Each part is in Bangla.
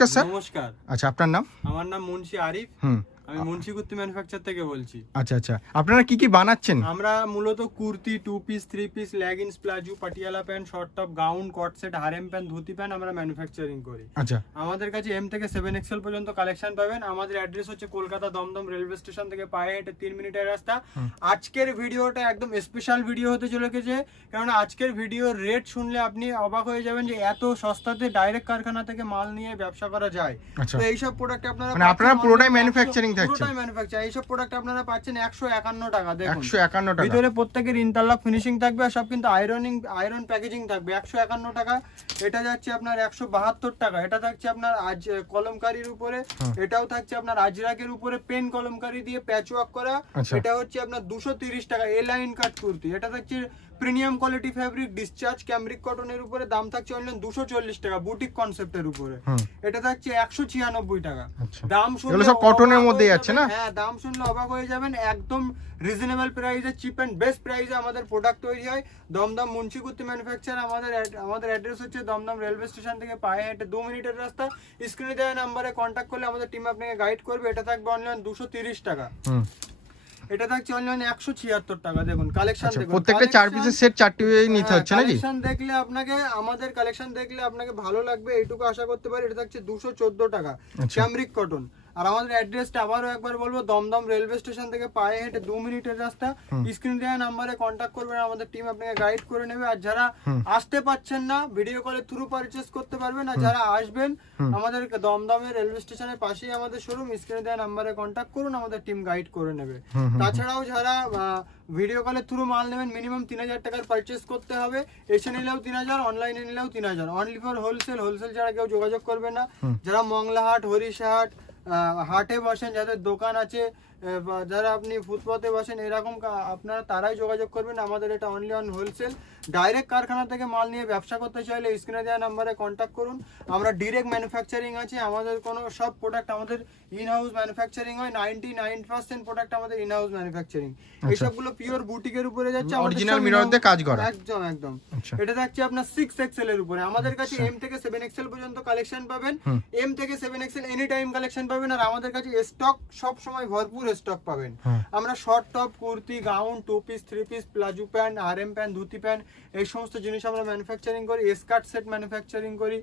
নমস্কার স্যার। নমস্কার। আচ্ছা, আপনার নাম? আমার নাম মুন্সি আরিফ। আমি মুন্সি কুর্তি ম্যানুফ্যাকচার থেকে বলছি। আচ্ছা, আপনারা কি কি বানাচ্ছেন? আমরা মূলত kurti, 2 piece, 3 piece, leggings, palazzo, Patiala pant, short top, gown, cot set, harem pant, dhoti pant আমরা ম্যানুফ্যাকচারিং করি। আচ্ছা, আমাদের কাছে এম থেকে 7XL পর্যন্ত কালেকশন পাবেন। আমাদের অ্যাড্রেস হচ্ছে কলকাতা দমদম রেলওয়ে স্টেশন থেকে পায়ে হেঁটে 3 মিনিটের রাস্তা। আজকের ভিডিওটা একদম স্পেশাল ভিডিও হতে চলেছে, কারণ আজকের ভিডিওর রেট শুনলে আপনি অবাক হয়ে যাবেন যে এত সস্তাতে ডাইরেক্ট কারখানা থেকে মাল নিয়ে ব্যবসা করা যায়। আচ্ছা। তো এইসব প্রোডাক্ট মানে আপনারা পুরোটাই ম্যানুফ্যাকচারিং থাকছে? পুরোটাই ম্যানুফ্যাকচার। এইসব প্রোডাক্ট আপনারা পাচ্ছেন 151 টাকা। দেখুন 151 টাকা। ভিতরে প্রত্যেকের ইন্টারলক ফিনিশিং থাকবে আর সব কিন্তু আয়রন প্যাকেজিং থাকবে। 151 টাকা। এটা যাচ্ছে আপনার 172 টাকা। এটা থাকছে আপনার আজ কলমকারীর উপরে। এটাও থাকছে আপনার আজরাকের উপরে পেন কলমকারী দিয়ে প্যাচ ওয়ার্ক করা। এটা হচ্ছে আপনার 230 টাকা এ লাইন কাট কুর্তি। এটা থাকছে premium quality fabric discharge cambric কটনের উপরে। দাম থাকছে অনলাইন 240 টাকা বুটিক কনসেপ্টের উপরে। এটা থাকছে 196 টাকা। দাম শুনলে সব কটনের মধ্যেই আছে না? হ্যাঁ, দাম শুনলে অবাক হয়ে যাবেন। একদম রিজনেবল প্রাইসে, চিপ এন্ড বেস্ট প্রাইসে আমাদের প্রোডাক্ট তৈরি হয়। দমদম মুন্সি কুর্তি ম্যানুফ্যাকচার। আমাদের অ্যাড্রেস হচ্ছে দমদম রেলওয়ে স্টেশন থেকে পায়ে হেঁটে 2 মিনিটের রাস্তা। স্ক্রিনে দেওয়া নাম্বারে কন্ট্যাক্ট করলে আমাদের টিম আপনাকে গাইড করবে। এটা থাকবে অনলাইন 230 টাকা। এটা থাকছে অনলাইন 176 টাকা। দেখুন কালেকশন দেখুন, প্রত্যেকটা 4 পিসের সেট 4টি নিতে হচ্ছে নাকি? কালেকশন দেখলে আপনাকে, আমাদের কালেকশন দেখলে আপনাকে ভালো লাগবে এইটুকু আশা করতে পারি। এটা থাকছে 214 টাকা ক্যামব্রিক কটন। আর আমাদের অ্যাড্রেসটা আবারও একবার বলবো, দমদম রেলওয়ে স্টেশন থেকে পায়ে হেঁটে 2 মিনিটের রাস্তা। স্ক্রিন দেওয়া নাম্বারে কন্ট্যাক্ট করবেন, আমাদের টিম আপনাকে গাইড করে নেবে। আর যারা আসতে পাচ্ছেন না, ভিডিও কলের থ্রু পারচেজ করতে পারবেন। আর যারা আসবেন, আমাদের দমদমের রেলওয়ে স্টেশনের পাশেই আমাদের শোরুম। স্ক্রিনে দেওয়া নাম্বারে কন্ট্যাক্ট করুন, আমাদের টিম গাইড করে নেবে। তাছাড়াও যারা ভিডিও কলের থ্রু মাল নেবেন, মিনিমাম 3000 টাকার পারচেজ করতে হবে। এসে নিলেও 3000, অনলাইনে নিলেও 3000। অনলি ফর হোলসেল ছাড়া কেউ যোগাযোগ করবে না। যারা মংলাহাট, হরিশহাট হাটে বসেন, যাদের দোকান আছে, যারা আপনি ফুটপাতে বসেন, এরকম আপনারা তারাই যোগাযোগ করবেন। আমাদের এটা অনলি অন হোলসেল। ডাইরেক্ট কারখানা থেকে মাল নিয়ে ব্যবসা করতে চাইলে স্ক্রিনে দেওয়া নাম্বারে কন্ট্যাক্ট করুন। আমরা ডিরেক্ট ম্যানুফ্যাকচারিং আছে। আমাদের কোনো সব প্রোডাক্ট আমাদের ইন হাউস ম্যানুফ্যাকচারিং হয়। 99% প্রোডাক্ট আমাদের ইন হাউস ম্যানুফ্যাকচারিং। এইসবগুলো পিওর বুটিকের উপরে যাচ্ছে, অরিজিনাল মিরর দিয়ে কাজ করা। একদম। এটা থাকছে আপনার 6XL এর উপরে। আমাদের কাছে M থেকে 7XL পর্যন্ত কালেকশন পাবেন। M থেকে 7XL এনি টাইম কালেকশন পাবেন। আর আমাদের কাছে স্টক সব সময় ভরপুর স্টক পাবেন। আমরা short top, kurti, gown, 2 piece, 3 piece, palazzo pant, RM pant, dhoti pant, এই সমস্ত জিনিস আমরা ম্যানুফ্যাকচারিং করি। স্কার্ট সেট ম্যানুফ্যাকচারিং করি।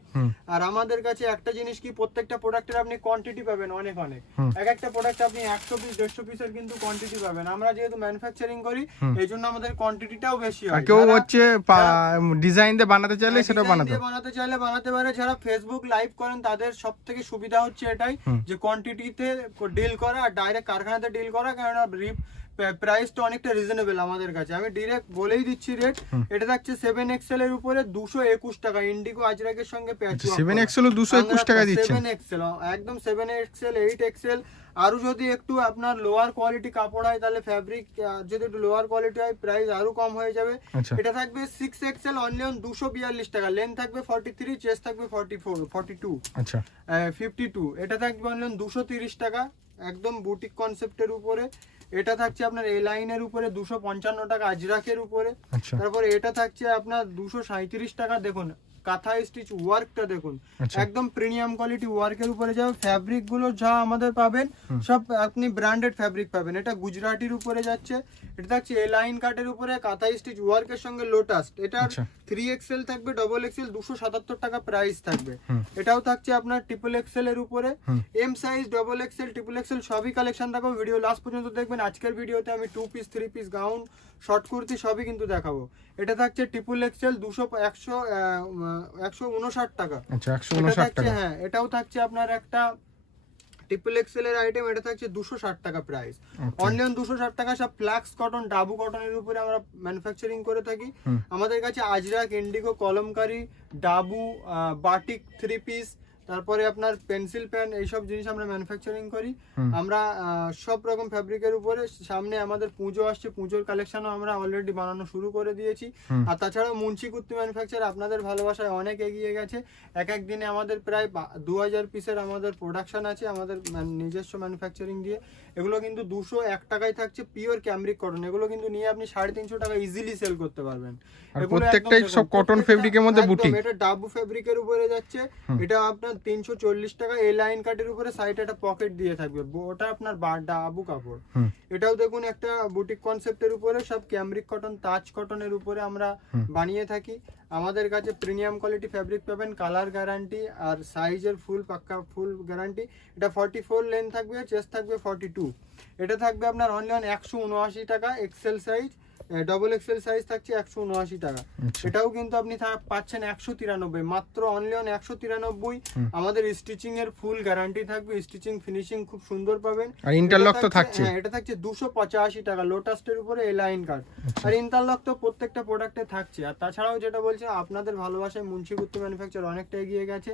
আর আমাদের কাছে একটা জিনিস কি, প্রত্যেকটা প্রোডাক্টের আপনি কোয়ান্টিটি পাবেন অনেক। এক একটা প্রোডাক্ট আপনি 100 পিস 150 পিসের কিন্তু কোয়ান্টিটি পাবেন। আমরা যেহেতু ম্যানুফ্যাকচারিং করি, এই জন্য আমাদের কোয়ান্টিটিটাও বেশি হয়। কেউ হচ্ছে ডিজাইন দিয়ে বানাতে চাইলে সেটা বানাতে পারে। যারা ফেসবুক লাইভ করেন, তাদের সবথেকে সুবিধা হচ্ছে এটাই যে কোয়ান্টিটিতে ডিল করা আর ডাইরেক্ট কারখানাতে ডিল করা। কারণ প্রাইসটা অনেকটা রিজনেবল আমাদের কাছে। আমি ডিরেক্ট বলেই দিচ্ছি রেট। এটা থাকছে 7XL এর উপরে 221 টাকা। ইন্ডিগো আজরাকের সঙ্গে প্যাচ। 7XL 221 টাকা দিচ্ছেন? 7XL একদম 7XL 8XL। আরো যদি একটু আপনার লোয়ার কোয়ালিটি কাপড় হয়, তাহলে ফ্যাব্রিক যদি একটু লোয়ার কোয়ালিটি হয়, প্রাইস আরো কম হয়ে যাবে। এটা থাকবে 6XL অনলি অন 242 টাকা। লেন্থ থাকবে 43, চেস্ট থাকবে 44, 42, 52। এটা থাকবে অনলি অন 230 টাকা, একদম বুটিক কনসেপ্টের উপরে। এটা থাকছে আপনার এ লাইনের উপরে 255 টাকা আজরাকের উপরে। তারপরে এটা থাকছে আপনার 237 টাকা। দেখুন কাঁথা স্টিচ ওয়ার্কটা দেখুন, একদম প্রিমিয়াম কোয়ালিটি ওয়ার্কের উপরে যাবে। ফ্যাব্রিক গুলো যা আমাদের পাবেন সব আপনি ব্র্যান্ডেড ফ্যাব্রিক পাবেন। এটা গুজরাটির উপরে যাচ্ছে। এটা থাকছে এ লাইন কাটের উপরে কাঁথা স্টিচ ওয়ার্কের সঙ্গে লোটাস। এটা 3XL থাকবে, XXL 277 টাকা প্রাইস থাকবে। এটাও থাকছে আপনার XXL এর উপরে। এম সাইজ, XXL, XXL সবই কালেকশন দেখাবো। ভিডিও লাস্ট পর্যন্ত দেখবেন। আজকের ভিডিওতে আমি 2 piece, 3 piece, gown, short kurti সবই কিন্তু দেখাবো। এটা থাকছে XXL 159 টাকা। 159 টাকা। হ্যাঁ, এটাও থাকছে আপনার একটা XXL এর আইটেম। এটা থাকছে 260 টাকা প্রাইস। অনলাইন 260 টাকা। সব ফ্লাক্স কটন, ডাবু কটনের উপরে আমরা ম্যানুফ্যাকচারিং করে থাকি। আমাদের কাছে Ajrak, Indigo, kalamkari, dabu, batik 3 piece, তারপরে আপনার পেন্সিল পেন, এইসব জিনিস আমরা ম্যানুফ্যাকচারিং করি। আমরা সব রকম ফ্যাব্রিকের উপরে। সামনে আমাদের পুজো আসছে, পুজোর কালেকশনও আমরা অলরেডি বানানো শুরু করে দিয়েছি। আর তাছাড়াও মুন্সি কুর্তি ম্যানুফ্যাকচার আপনাদের ভালোবাসায় অনেক এগিয়ে গেছে। এক দিনে আমাদের প্রায় 2000 পিসের আমাদের প্রোডাকশন আছে আমাদের নিজস্ব ম্যানুফ্যাকচারিং দিয়ে। এগুলো কিন্তু 201 টাকায় থাকছে, পিওর ক্যামব্রিক কটন। এগুলো কিন্তু নিয়ে আপনি 350 টাকা ইজিলি সেল করতে পারবেন। প্রত্যেকটাই সব কটন ফেব্রিকের মধ্যে বুটিক। এটা ডাবু ফেব্রিকের উপরে যাচ্ছে। এটা আপনার 340 টাকা। এই লাইন কাটের উপরে সাইডে একটা পকেট দিয়ে থাকবে, ওটা আপনার ডাবু কাপড়। এটাও দেখুন একটা বুটিক কনসেপ্টের উপরে, সব ক্যামরিক কটন, তাজ কটনের উপরে আমরা বানিয়ে থাকি। আমাদের কাছে প্রিমিয়াম কোয়ালিটি ফ্যাব্রিক পাবেন, কালার গ্যারান্টি আর সাইজের পাক্কা ফুল গ্যারান্টি। এটা 44 লেন থাকবে, চেস্ট থাকবে 42। এটা থাকবে আপনার অনলি 179 টাকা। XL size, double XL size থাকছে 179 টাকা। এটাও কিন্তু আপনি পাচ্ছেন 193, মাত্র অনলি 193। আমাদের স্টিচিং এর ফুল গ্যারান্টি থাকবে, স্টিচিং ফিনিশিং খুব সুন্দর পাবেন। আর ইন্টারলক তো থাকছে। হ্যাঁ, এটা থাকছে 285 টাকা, লোটাসের উপরে এ লাইন কাট। আর ইন্টারলক তো প্রত্যেকটা প্রোডাক্টে থাকছে। আর তাছাড়াও যেটা বলছে, আপনাদের ভালোবাসায় মুন্সিকুর্তি ম্যানুফ্যাকচার অনেকটা এগিয়ে গেছে।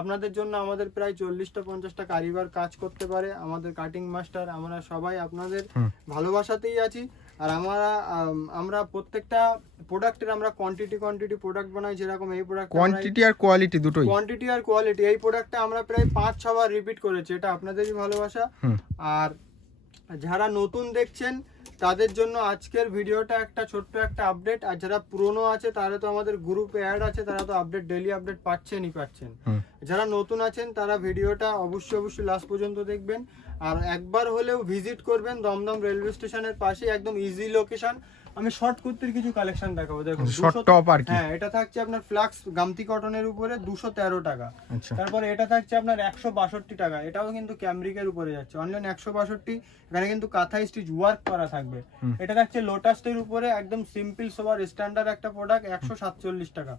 আপনাদের জন্য আমাদের প্রায় 40-50টা কারিগর কাজ করতে পারে, আমাদের কাটিং মাস্টার। আমরা সবাই আপনাদের ভালোবাসাতেই আছি। আর আমরা প্রত্যেকটা প্রোডাক্টের আমরা কোয়ান্টিটি প্রোডাক্ট বানাই। যেরকম এই প্রোডাক্ট কোয়ান্টিটি আর কোয়ালিটি দুটোই, কোয়ান্টিটি আর কোয়ালিটি। এই প্রোডাক্টটা আমরা প্রায় 5-6 বার রিপিট করেছি, এটা আপনাদেরই ভালোবাসা। আর যারা নতুন দেখছেন তাদের জন্য আজকের ভিডিওটা একটা ছোট্ট একটা আপডেট। আর যারা পুরনো আছে তারা তো আমাদের গ্রুপে অ্যাড আছে, তারা তো আপডেট, ডেইলি আপডেট পাচ্ছেন। যারা নতুন আছেন তারা ভিডিওটা অবশ্যই লাস্ট পর্যন্ত দেখবেন। আর একবার হলেও ভিজিট করবেন দমদম রেলওয়ে স্টেশনের পাশে, একদম ইজি লোকেশন। আমি শর্ট কুর্তির কিছু কালেকশন দেখাবো। দেখুন শর্ট টপ আর কি। হ্যাঁ, এটা থাকছে আপনার ফ্লাক্স গামতি কটনের উপরে 213 টাকা। তারপরে এটা থাকছে আপনার 162 টাকা। এটাও কিন্তু ক্যামরিকের উপরে যাচ্ছে, অনলাইন 162। এখানে কিন্তু কাঁথা স্টিচ ওয়ার্ক করা থাকবে। এটা থাকছে লোটাসের উপরে, একদম সিম্পল সোবার স্ট্যান্ডার্ড একটা প্রোডাক্ট, 147 টাকা।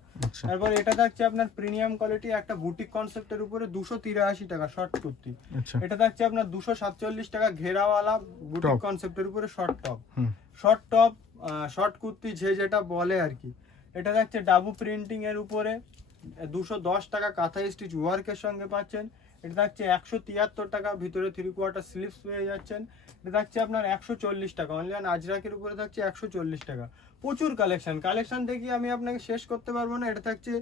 তারপর এটা থাকছে আপনার প্রিমিয়াম কোয়ালিটি একটা বুটিক কনসেপ্টের উপরে 283 টাকা শর্ট কুর্তি। এটা থাকছে আপনার 247 টাকা, ঘেরাওয়ালা বুটিক কনসেপ্টের উপরে শর্ট টপ শর্ট কুর্তি যে যেটা বলে আর কি। এটা থাকছে ডাবু প্রিন্টিং এর উপরে 210 টাকা, কাঁথা স্টিচ ওয়ার্কের সঙ্গে পাচ্ছেন। এটা থাকছে 173 টাকা, ভিতরে 3/4 স্লিভস পেয়ে যাচ্ছেন। এটা থাকছে আপনার 140 টাকা, অনলাইন আজরাকের উপরে থাকছে 140 টাকা। প্রচুর কালেকশন দেখি আমি আপনাকে শেষ করতে পারবো না। এটা থাকছে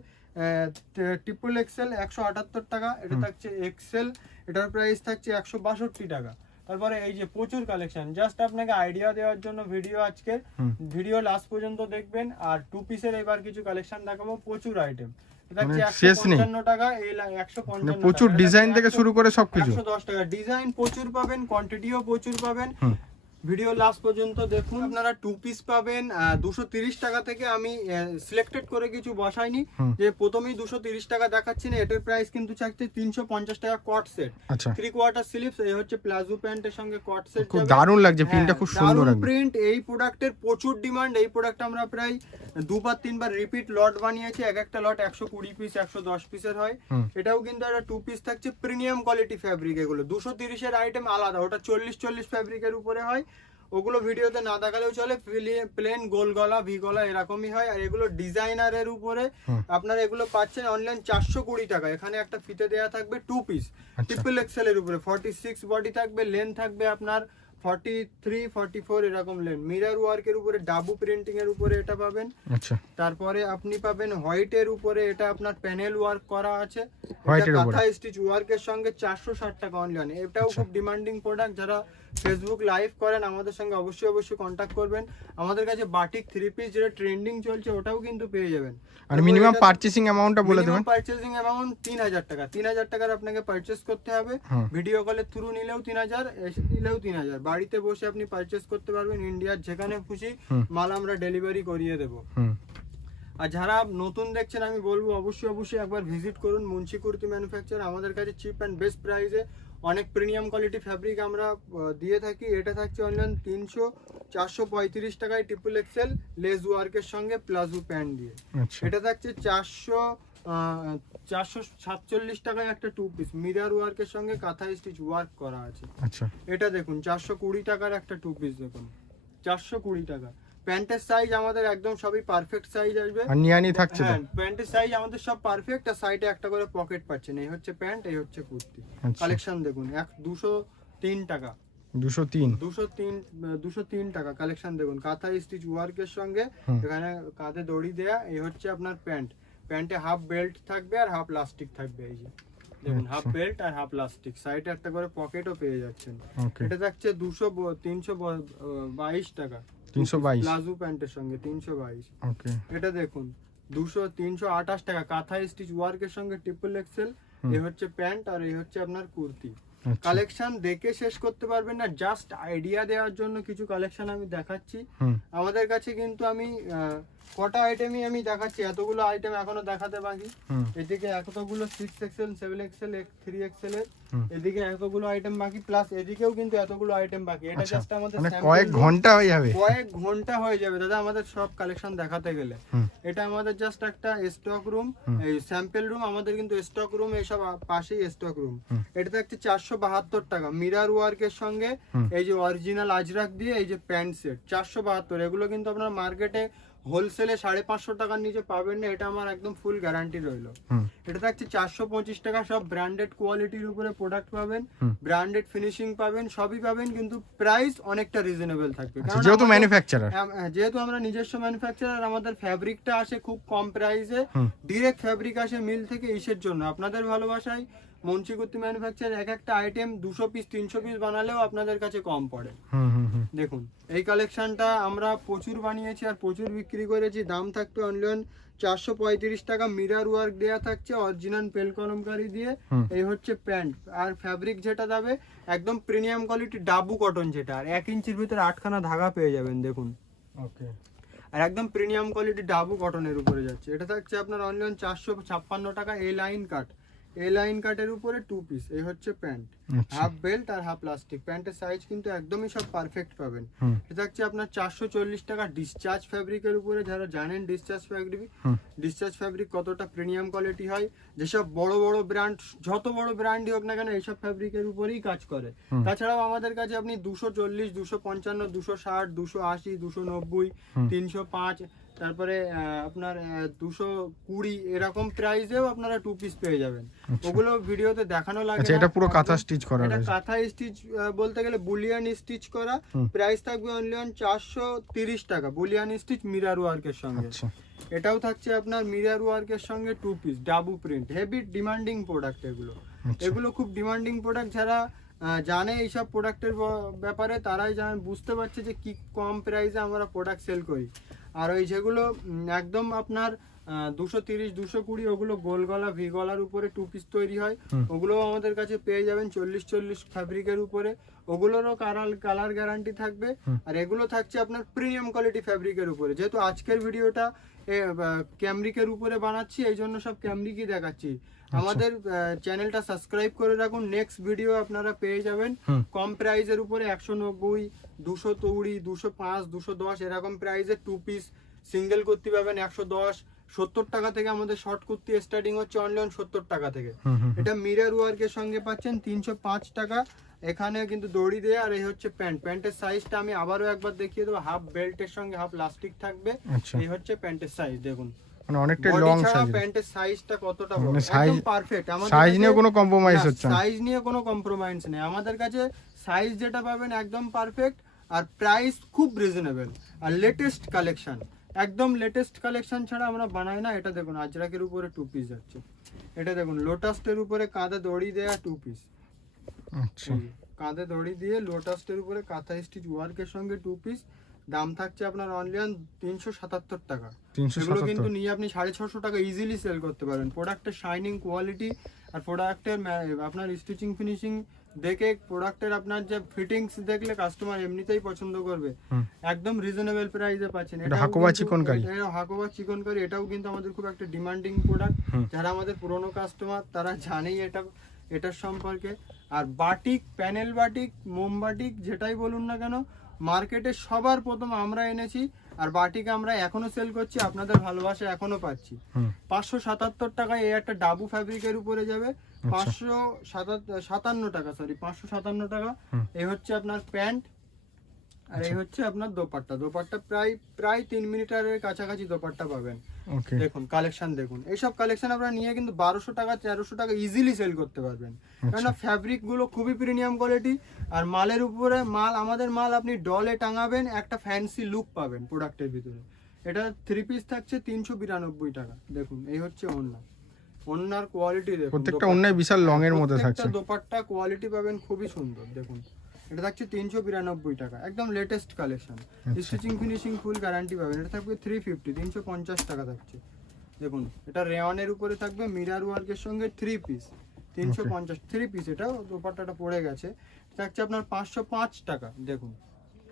ট্রিপল এক্সেল 178 টাকা। এটা থাকছে এক্সেল, এটার প্রাইস থাকছে 162 টাকা। তারপরে এই যে প্রচুর কালেকশন, জাস্ট আপনাকে আইডিয়া দেওয়ার জন্য ভিডিও লাস্ট পর্যন্ত দেখবেন। আর 2 পিসের এবার কিছু কালেকশন দেখাবো, প্রচুর আইটেম। এটা হচ্ছে 155 টাকা, এই 155 প্রচুর ডিজাইন থেকে শুরু করে সবকিছু 110 টাকা। ডিজাইন প্রচুর পাবেন, কোয়ান্টিটিও প্রচুর পাবেন। ভিডিও লাস্ট পর্যন্ত দেখুন। আপনারা 2 পিস পাবেন 230 টাকা থেকে। আমি সিলেক্টেড করে কিছু বসাইনি, যে প্রথমেই 230 টাকা দেখাচ্ছি না। এটার প্রাইস কিন্তু চাইছে 350 টাকা কট সেট, 3/4 স্লিভস। এই হচ্ছে প্লাজো প্যান্টের সঙ্গে কট সেট। খুব দারুণ লাগছে, প্রিন্টটা খুব সুন্দর লাগছে। প্রিন্ট, এই প্রোডাক্টের প্রচুর ডিমান্ড। এই প্রোডাক্ট আমরা প্রায় 2-3 রিপিট লট বানিয়েছি। একটা লট 120 পিস 110 পিসের হয়। এটাও কিন্তু একটা 2 পিস থাকছে, প্রিমিয়াম কোয়ালিটি ফ্যাব্রিক। এগুলো 230 এর আইটেম আলাদা, ওটা 40 ফ্যাব্রিকের উপরে হয়। ওগুলো ভিডিওতে না দেখালেও চলে, প্লেন গোল গলা, ভি গলা এরকমই হয়। আর এগুলো ডিজাইনারের উপরে আপনারা এগুলো পাচ্ছেন অনলাইন 420 টাকা। এখানে একটা ফিতে দেয়া থাকবে 2 পিস, ট্রিপল এক্সেল এর উপরে 46 বডি থাকবে, লেন থাকবে আপনার 43-44 এরকম লেন। মিরর ওয়ার্কের উপরে ডাবু প্রিন্টিং এর উপরে এটা পাবেন। তারপরে আপনি পাবেন হোয়াইটের উপরে, এটা আপনার প্যানেল ওয়ার্ক করা আছে, কাঁথা স্টিচ ওয়ার্কের সঙ্গে 460 টাকা অনলাইন। এটাও খুব ডিমান্ডিং প্রোডাক্ট। যারা ফেসবুক লাইভ করেন আমাদের সঙ্গে অবশ্যই কন্ট্যাক্ট করবেন। আমাদের কাছে বাটিক 3 পিস যেটা ট্রেন্ডিং চলছে ওটাও কিন্তু পেয়ে যাবেন। আর মিনিমাম পারচেজিং অ্যামাউন্টটা বলে দেবেন। পারচেজিং অ্যামাউন্ট 3000 টাকা। 3000 টাকার আপনাকে পারচেজ করতে হবে। ভিডিও কলের থ্রু নিলেও 3000, এসে নিলেও 3000। বাড়িতে বসে আপনি পারচেজ করতে পারবেন, ইন্ডিয়ার যেখানে খুশি মাল আমরা ডেলিভারি করিয়ে দেব। আর যারা নতুন দেখছেন আমি বলবো অবশ্যই একবার ভিজিট করুন মুন্সিকুর্তি ম্যানুফ্যাকচার। আমাদের কাছে চিপ অ্যান্ড বেস্ট প্রাইসে অনেক প্রিমিয়াম কোয়ালিটি ফ্যাব্রিক আমরা দিয়ে থাকি। এটা থাকছে অনলাইন 435 টাকায়, ট্রিপল এক্সেল লেস ওয়ার্কের সঙ্গে প্লাজো প্যান্ট দিয়ে। এটা থাকছে 447 টাকায় একটা 2 পিস, মিরর ওয়ার্কের সঙ্গে কাঁথা স্টিচ ওয়ার্ক করা আছে। এটা দেখুন 420 টাকার একটা 2 পিস, দেখুন 420 টাকা। প্যান্টের সাইজ আমাদের একদম সবই পারফেক্ট সাইজ আসবে। আর নিয়ানি থাকছে তো, প্যান্টের সাইজ আমাদের সব পারফেক্ট। আর সাইডে একটা করে পকেট পাচ্ছেন। এই হচ্ছে প্যান্ট, এই হচ্ছে কুর্তি। কালেকশন দেখুন 203 টাকা, 203 টাকা কালেকশন দেখুন। কাঁথা স্টিচ ওয়ার্কের সঙ্গে এখানে কাঁধে দড়ি দেয়া। এই হচ্ছে আপনার প্যান্টে হাফ বেল্ট থাকবে আর হাফ লাস্টিক থাকবে। এই যে দেখুন, হাফ বেল্ট আর হাফ লাস্টিক, সাইডে একটা করে পকেটও পেয়ে যাচ্ছেন। এটা থাকছে 322 টাকা, 322 প্লাজো প্যান্টের সঙ্গে 322। এটা দেখুন 328 টাকা, কাঁথা স্টিচ ওয়ার্কের সঙ্গে ট্রিপল এক্সেল। এই হচ্ছে প্যান্ট আর এই হচ্ছে আপনার কুর্তি। কালেকশন দেখে শেষ করতে পারবেন না, জাস্ট আইডিয়া দেওয়ার জন্য কিছু কালেকশন আমি দেখাচ্ছি। আমাদের কাছে কিন্তু আমি কটা আইটেমই আমি দেখাচ্ছি, এতগুলো আইটেম এখনো দেখাতে বাকি। এদিকে এতগুলো 6 এক্সেল 7 এক্সেল 3 এক্সেল এর, এদিকে এতগুলো আইটেম বাকি, প্লাস এদিকেও কিন্তু এতগুলো আইটেম বাকি। এটা জাস্ট আমাদের কয়েক ঘন্টা হয়ে যাবে, কয়েক ঘন্টা হয়ে যাবে দাদা আমাদের সব কালেকশন দেখাতে গেলে। এটা আমাদের জাস্ট একটা স্টক রুম, এই স্যাম্পল রুম। আমাদের কিন্তু স্টক রুম এইসব পাশেই স্টক রুম। এটা থাকছে 472 টাকা, মিরার ওয়ার্কের সঙ্গে এই যে অরিজিনাল আজরাক দিয়ে এই যে প্যান্ট সেট 472। এগুলো কিন্তু আপনার মার্কেটে হোলসেলে 550 টাকার নিচে পাবেন না, এটা আমার একদম ফুল গ্যারান্টি রইলো। এটা থাকছে 425 টাকা, সব ব্র্যান্ডেড কোয়ালিটির উপরে প্রোডাক্ট পাবেন, ব্র্যান্ডেড ফিনিশিং পাবেন, সবই পাবেন, কিন্তু প্রাইস অনেকটা রিজনেবল থাকবে। যেহেতু ম্যানুফ্যাকচারার, যেহেতু আমরা নিজস্ব ম্যানুফ্যাকচারার, আমাদের ফ্যাব্রিকটা আসে খুব কম প্রাইসে, ডিরেক্ট ফ্যাব্রিক আসে মিল থেকে। ইসের জন্য আপনাদের ভালোবাসায় মুন্সিকুর্তি ম্যানুফ্যাকচার এক একটা আইটেম 200 পিস 300 পিস বানালেও আপনাদের কাছে কম পড়ে। দেখুন এই কালেকশনটা আমরা প্রচুর বানিয়েছি আর প্রচুর বিক্রি করেছি। দাম থাকবে অনলি 435 টাকা, মিরার ওয়ার্ক দেয়া থাকছে অরিজিনাল পেল কলমকারি দিয়ে। এই হচ্ছে প্যান্ট, আর ফ্যাব্রিক যেটা যাবে একদম প্রিমিয়াম কোয়ালিটি ডাবু কটন, যেটা আর 1 ইঞ্চির ভিতরে 8খানা ধাগা পেয়ে যাবেন। দেখুন ওকে, আর একদম প্রিমিয়াম কোয়ালিটি ডাবু কটনের উপরে যাচ্ছে। এটা থাকছে আপনার অনলি 456 টাকা, এ লাইন কাট, এই লাইন কাটের উপরে 2 পিস। এই হচ্ছে প্যান্ট, হাফ বেল্ট আর হাফ প্লাস্টিক। প্যান্টের সাইজ কিন্তু একদমই সব পারফেক্ট পাবেন। এটা হচ্ছে আপনার 440 টাকা, ডিসচার্জ ফ্যাব্রিকের উপরে। যারা জানেন ডিসচার্জ ফ্যাব্রিক কতটা প্রিমিয়াম কোয়ালিটি হয়, যেসব বড় বড় ব্র্যান্ড, যত বড় ব্র্যান্ডই হোক না কেন, এইসব ফ্যাব্রিকের উপরেই কাজ করে। তাছাড়াও আমাদের কাছে আপনি 240, 255, 260, 280, 290, 305, তারপরে আপনার 220 এরকম প্রাইসেও আপনারা 2 পিস পেয়ে যাবেন। ওগুলো ভিডিওতে দেখানো লাগে না। এটা পুরো কাঁথা স্টিচ করা, এটা কাঁথা স্টিচ বলতে গেলে বুলিয়ান স্টিচ করা। প্রাইস থাকবে অনলি 430 টাকা, বুলিয়ান স্টিচ মিরার ওয়ার্কের সঙ্গে। এটাও থাকছে আপনার মিরার ওয়ার্কের সঙ্গে 2 piece, dabu print. Heavy demanding product এগুলো খুব ডিমান্ডিং প্রোডাক্ট। যারা জানে এইসব প্রোডাক্টের ব্যাপারে, তারাই বুঝতে পারছে যে কি কম প্রাইসে আমরা প্রোডাক্ট সেল করি। আর ওই যেগুলো একদম আপনার 230, 220, ওগুলো গোল গলা ভি গলার উপরে 2 পিস তৈরি হয়, ওগুলো আমাদের কাছে পেয়ে যাবেন 40 ফ্যাব্রিকের উপরে। ওগুলোরও কালার গ্যারান্টি থাকবে। আর এগুলো থাকছে আপনার প্রিমিয়াম কোয়ালিটি ফ্যাব্রিকের উপরে। যেহেতু আজকের ভিডিওটা ক্যামরিকের উপরে বানাচ্ছি, এই জন্য সব ক্যামরিকই দেখাচ্ছি। আমাদের চ্যানেলটা সাবস্ক্রাইব করে রাখুন, নেক্সট ভিডিও আপনারা পেয়ে যাবেন কম প্রাইসের উপরে 190, 220, 205, 210 এরকম প্রাইসে 2 পিস সিঙ্গেল কুর্তি পাবেন 110, 70 টাকা থেকে আমাদের শর্ট কুর্তি স্টার্টিং হচ্ছে অনলি 70 টাকা থেকে। এটা মিরর ওয়ার্কের সঙ্গে পাচ্ছেন 305 টাকা। এখানে কিন্তু দড়ি দেয়া। আর এই হচ্ছে প্যান্ট, প্যান্টের সাইজটা আমি আবারও একবার দেখিয়ে দেবো, হাফ বেল্টের সঙ্গে হাফ ইলাস্টিক থাকবে। এই হচ্ছে প্যান্টের সাইজ, দেখুন মানে অনেকটা লং সাইজ। প্যান্টের সাইজটা কতটা বড়, একদম পারফেক্ট। আমাদের সাইজ নিয়ে কোনো কম্প্রোমাইজ হচ্ছে না, সাইজ নিয়ে কোনো কম্প্রোমাইজ নেই। আমাদের কাছে সাইজ যেটা পাবেন একদম পারফেক্ট, আর প্রাইস খুব রিজনেবল। আর লেটেস্ট কালেকশন, একদম লেটেস্ট কালেকশন ছাড়া আমরা বানাই না। এটা দেখুন আজরাকের উপরে 2 পিস যাচ্ছে। এটা দেখুন লোটাসের উপরে কাঁধে দড়ি দেয়া 2 পিস। আচ্ছা, কাঁধে দড়ি দিয়ে লোটাসের উপরে কাঁথা স্টিচ ওয়ার্কের সঙ্গে 2 পিস। দাম থাকছে আপনার অনলি 377 টাকা। এগুলো কিন্তু নিয়ে আপনি 650 টাকা ইজিলি সেল করতে পারেন। প্রোডাক্টের শাইনিং কোয়ালিটি আর প্রোডাক্টের আপনার স্টিচিং ফিনিশিং দেখে, প্রোডাক্টের আপনার যে ফিটিংস দেখলে কাস্টমার এমনিতেই পছন্দ করবে। একদম রিজনেবল প্রাইসে পাচ্ছেন। এটা হাকোবা চিকনকারি, এটাও কিন্তু আমাদের খুব একটা ডিমান্ডিং প্রোডাক্ট। যারা আমাদের পুরনো কাস্টমার তারা জানেই এটার সম্পর্কে। আর বাটিক, প্যানেল বাটিক, মোমবাটিক যেটাই বলুন না কেন, মার্কেটে সবার প্রথম আমরা এনেছি। আর বাটিক আমরা এখনো সেল করছি, আপনাদের ভালোবাসা এখনো পাচ্ছি। 577 টাকায় এই একটা ডাবু ফ্যাব্রিকের উপরে যাবে। 557 টাকা, 557 টাকা। এই হচ্ছে আপনার প্যান্ট, আর এই হচ্ছে আপনার দোপাট্টা। প্রায় 3 মিটারের কাছাকাছি দোপাট্টা পাবেন। দেখুন কালেকশন দেখুন, এইসব কালেকশন আপনারা নিয়ে কিন্তু 1200 টাকা 1300 টাকা ইজিলি সেল করতে পারবেন। কেননা ফ্যাব্রিক গুলো খুবই প্রিমিয়াম কোয়ালিটি। আর মালের উপরে আমাদের মাল আপনি ডলে টাঙাবেন, একটা ফ্যান্সি লুক পাবেন প্রোডাক্টের ভিতরে। এটা 3 পিস থাকছে 392 টাকা। দেখুন এই হচ্ছে ওন্নার কোয়ালিটি দেখুন, প্রত্যেকটা ওন্নায় বিশাল লং এর মধ্যে থাকছে। দোপাট্টা কোয়ালিটি পাবেন খুবই সুন্দর। দেখুন এটা থাকছে 392 টাকা, একদম latest collection. Stitching finishing full guarantee পাবেন। এটা থাকবে 350, 350 টাকা থাকছে। দেখুন এটা রেওয়ানের উপরে থাকবে মিরার ওয়ার্কের সঙ্গে 3 পিস 350 3 পিস। এটা দোপাট্টাটা পড়ে গেছে, থাকছে আপনার 505 টাকা। দেখুন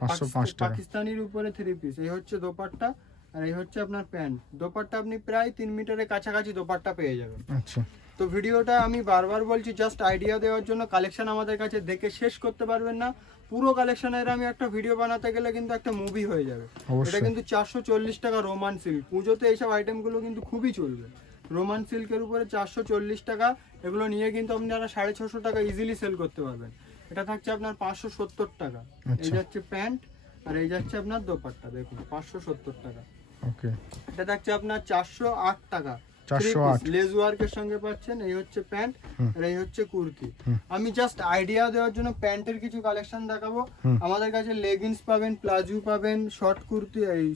505 টাকা। পাকিস্তানির উপরে 3 পিস। এই হচ্ছে দোপাট্টা আর এই হচ্ছে আপনার প্যান্ট। দোপাট্টা আপনি প্রায় 3 মিটারের কাছাকাছি দোপাট্টা পেয়ে যাবেন। আচ্ছা, তো ভিডিওটা আমি বারবার বলছি জাস্ট আইডিয়া দেওয়ার জন্য। কালেকশন আমাদের কাছে দেখে শেষ করতে পারবেন না, পুরো কালেকশনের আমি একটা ভিডিও বানাতে গেলে কিন্তু একটা মুভি হয়ে যাবে। এটা অবশ্যই। কিন্তু 440 টাকা রোমান সিল্ক। পুজোতে এইসব আইটেমগুলো কিন্তু খুবই চলবে। রোমান সিল্কের উপরে 440 টাকা, এগুলো নিয়ে কিন্তু আপনারা 650 টাকা ইজিলি সেল করতে পারবেন। এটা থাকছে আপনার 570 টাকা। এই আচ্ছা। যাচ্ছে প্যান্ট আর এই যাচ্ছে আপনার দোপাট্টা, দেখুন 570 টাকা। ওকে, এটা থাকছে আপনার 408 টাকা। 408 লেস ওয়ার্কের সঙ্গে পাচ্ছেন। এই হচ্ছে প্যান্ট আর এই হচ্ছে কুর্তি। হুম। আমি জাস্ট আইডিয়া দেওয়ার জন্য প্যান্টের কিছু কালেকশন দেখাবো। হুম। আমাদের কাছে লেগিংস পাবেন, প্লাজো পাবেন, শর্ট কুর্তি, এই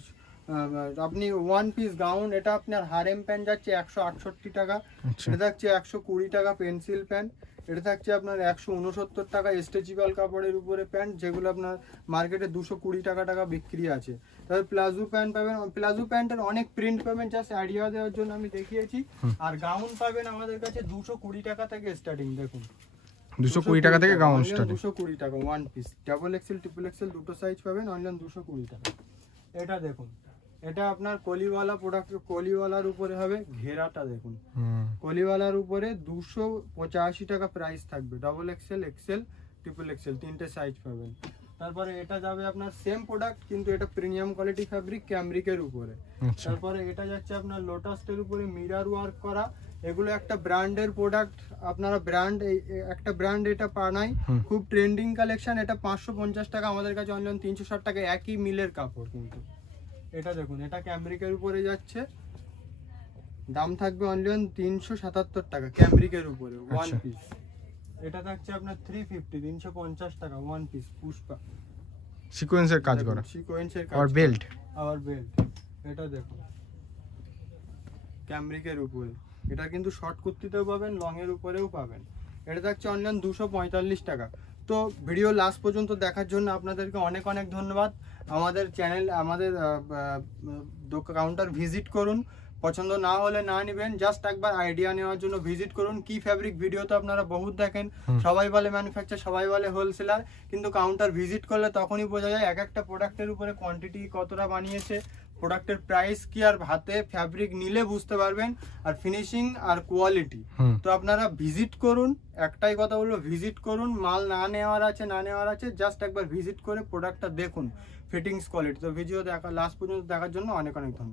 আপনি ওয়ান পিস গাউন, এটা আপনার হারেম প্যান্ট যাচ্ছে 168 টাকা। আচ্ছা, এটা থাকছে 120 টাকা পেন্সিল প্যান্ট। এটা থাকছে আপনার 169 টাকা স্ট্রেচেবল কাপড়ের উপরে প্যান্ট, যেগুলো আপনার মার্কেটে 220 টাকা বিক্রি আছে। তবে প্লাজো প্যান্ট পাবেন, প্লাজো প্যান্টের অনেক প্রিন্ট পাবেন, জাস্ট আইডিয়া দেওয়ার জন্য আমি দেখিয়েছি। আর গাউন পাবেন আমাদের কাছে 220 টাকা থেকে স্টার্টিং। দেখুন 220 টাকা থেকে গাউন স্টার্ট। 220 টাকা one piece, double XL triple Excel দুটো সাইজ পাবেন অনলাইন 220 টাকা। এটা দেখুন, এটা আপনার কলিওয়ালা প্রোডাক্ট, কলিওয়ালার উপরে হবে। ঘেরাটা দেখুন, কলিওয়ালার উপরে 285 টাকা প্রাইস থাকবে। Double XL, XL, triple XL তিনটে সাইজ পাবেন। তারপরে এটা যাবে আপনার সেম প্রোডাক্ট কিন্তু এটা প্রিমিয়াম কোয়ালিটি ফ্যাব্রিক ক্যামরিকের উপরে। আচ্ছা, তারপরে এটা যাচ্ছে আপনার লোটাসের উপরে মিরার ওয়ার্ক করা। এগুলো একটা ব্র্যান্ডের প্রোডাক্ট, আপনারা ব্র্যান্ড একটা ব্র্যান্ড এটা পানাই, খুব ট্রেন্ডিং কালেকশন। এটা 550 টাকা, আমাদের কাছে অনলাইন 360 টাকা, একই মিলের কাপড় কিন্তু। এটা দেখুন, এটা ক্যামরিকের উপরে যাচ্ছে, দাম থাকবে অনলাইন 377 টাকা ক্যামরিকের উপরে ওয়ান আচ্ছা। পিস। এটা থাকছে আপনার 350 টাকা ওয়ান পিস পুষ্পা সিকোয়েন্সের কাজ করা সিকোয়েন্সের কাজ আর বেল্ট। আবার বেল্ট। এটা দেখুন ক্যামরিকের উপরে, এটা কিন্তু শর্ট কুর্তিতেও পাবেন, লং এর উপরেও পাবেন। এটা থাকছে অনলাইন 245 টাকা। তো ভিডিও লাস্ট পর্যন্ত দেখার জন্য আপনাদেরকে অনেক অনেক ধন্যবাদ। আমাদের চ্যানেল, আমাদের কাউন্টার ভিজিট করুন। পছন্দ না হলে না নেবেন, জাস্ট একবার আইডিয়া নেওয়ার জন্য ভিজিট করুন। কি ফ্যাব্রিক ভিডিও তো আপনারা বহুত দেখেন, সবাই বলে ম্যানুফ্যাকচার, সবাই বলে হোলসেলার, কিন্তু কাউন্টার ভিজিট করলে তখনই বোঝা যায় এক একটা প্রোডাক্টের উপরে কোয়ান্টিটি কতটা বানিয়েছে, প্রোডাক্টের প্রাইস কি, আর হাতে ফ্যাব্রিক নিলে বুঝতে পারবেন, আর ফিনিশিং আর কোয়ালিটি। তো আপনারা ভিজিট করুন, একটাই কথা বলবো, ভিজিট করুন। মাল না নেওয়ার আছে, জাস্ট একবার ভিজিট করে প্রোডাক্টটা দেখুন, ফিটিংস কোয়ালিটি। তো ভিডিও দেখা লাস্ট পর্যন্ত দেখার জন্য অনেক অনেক ধন্যবাদ।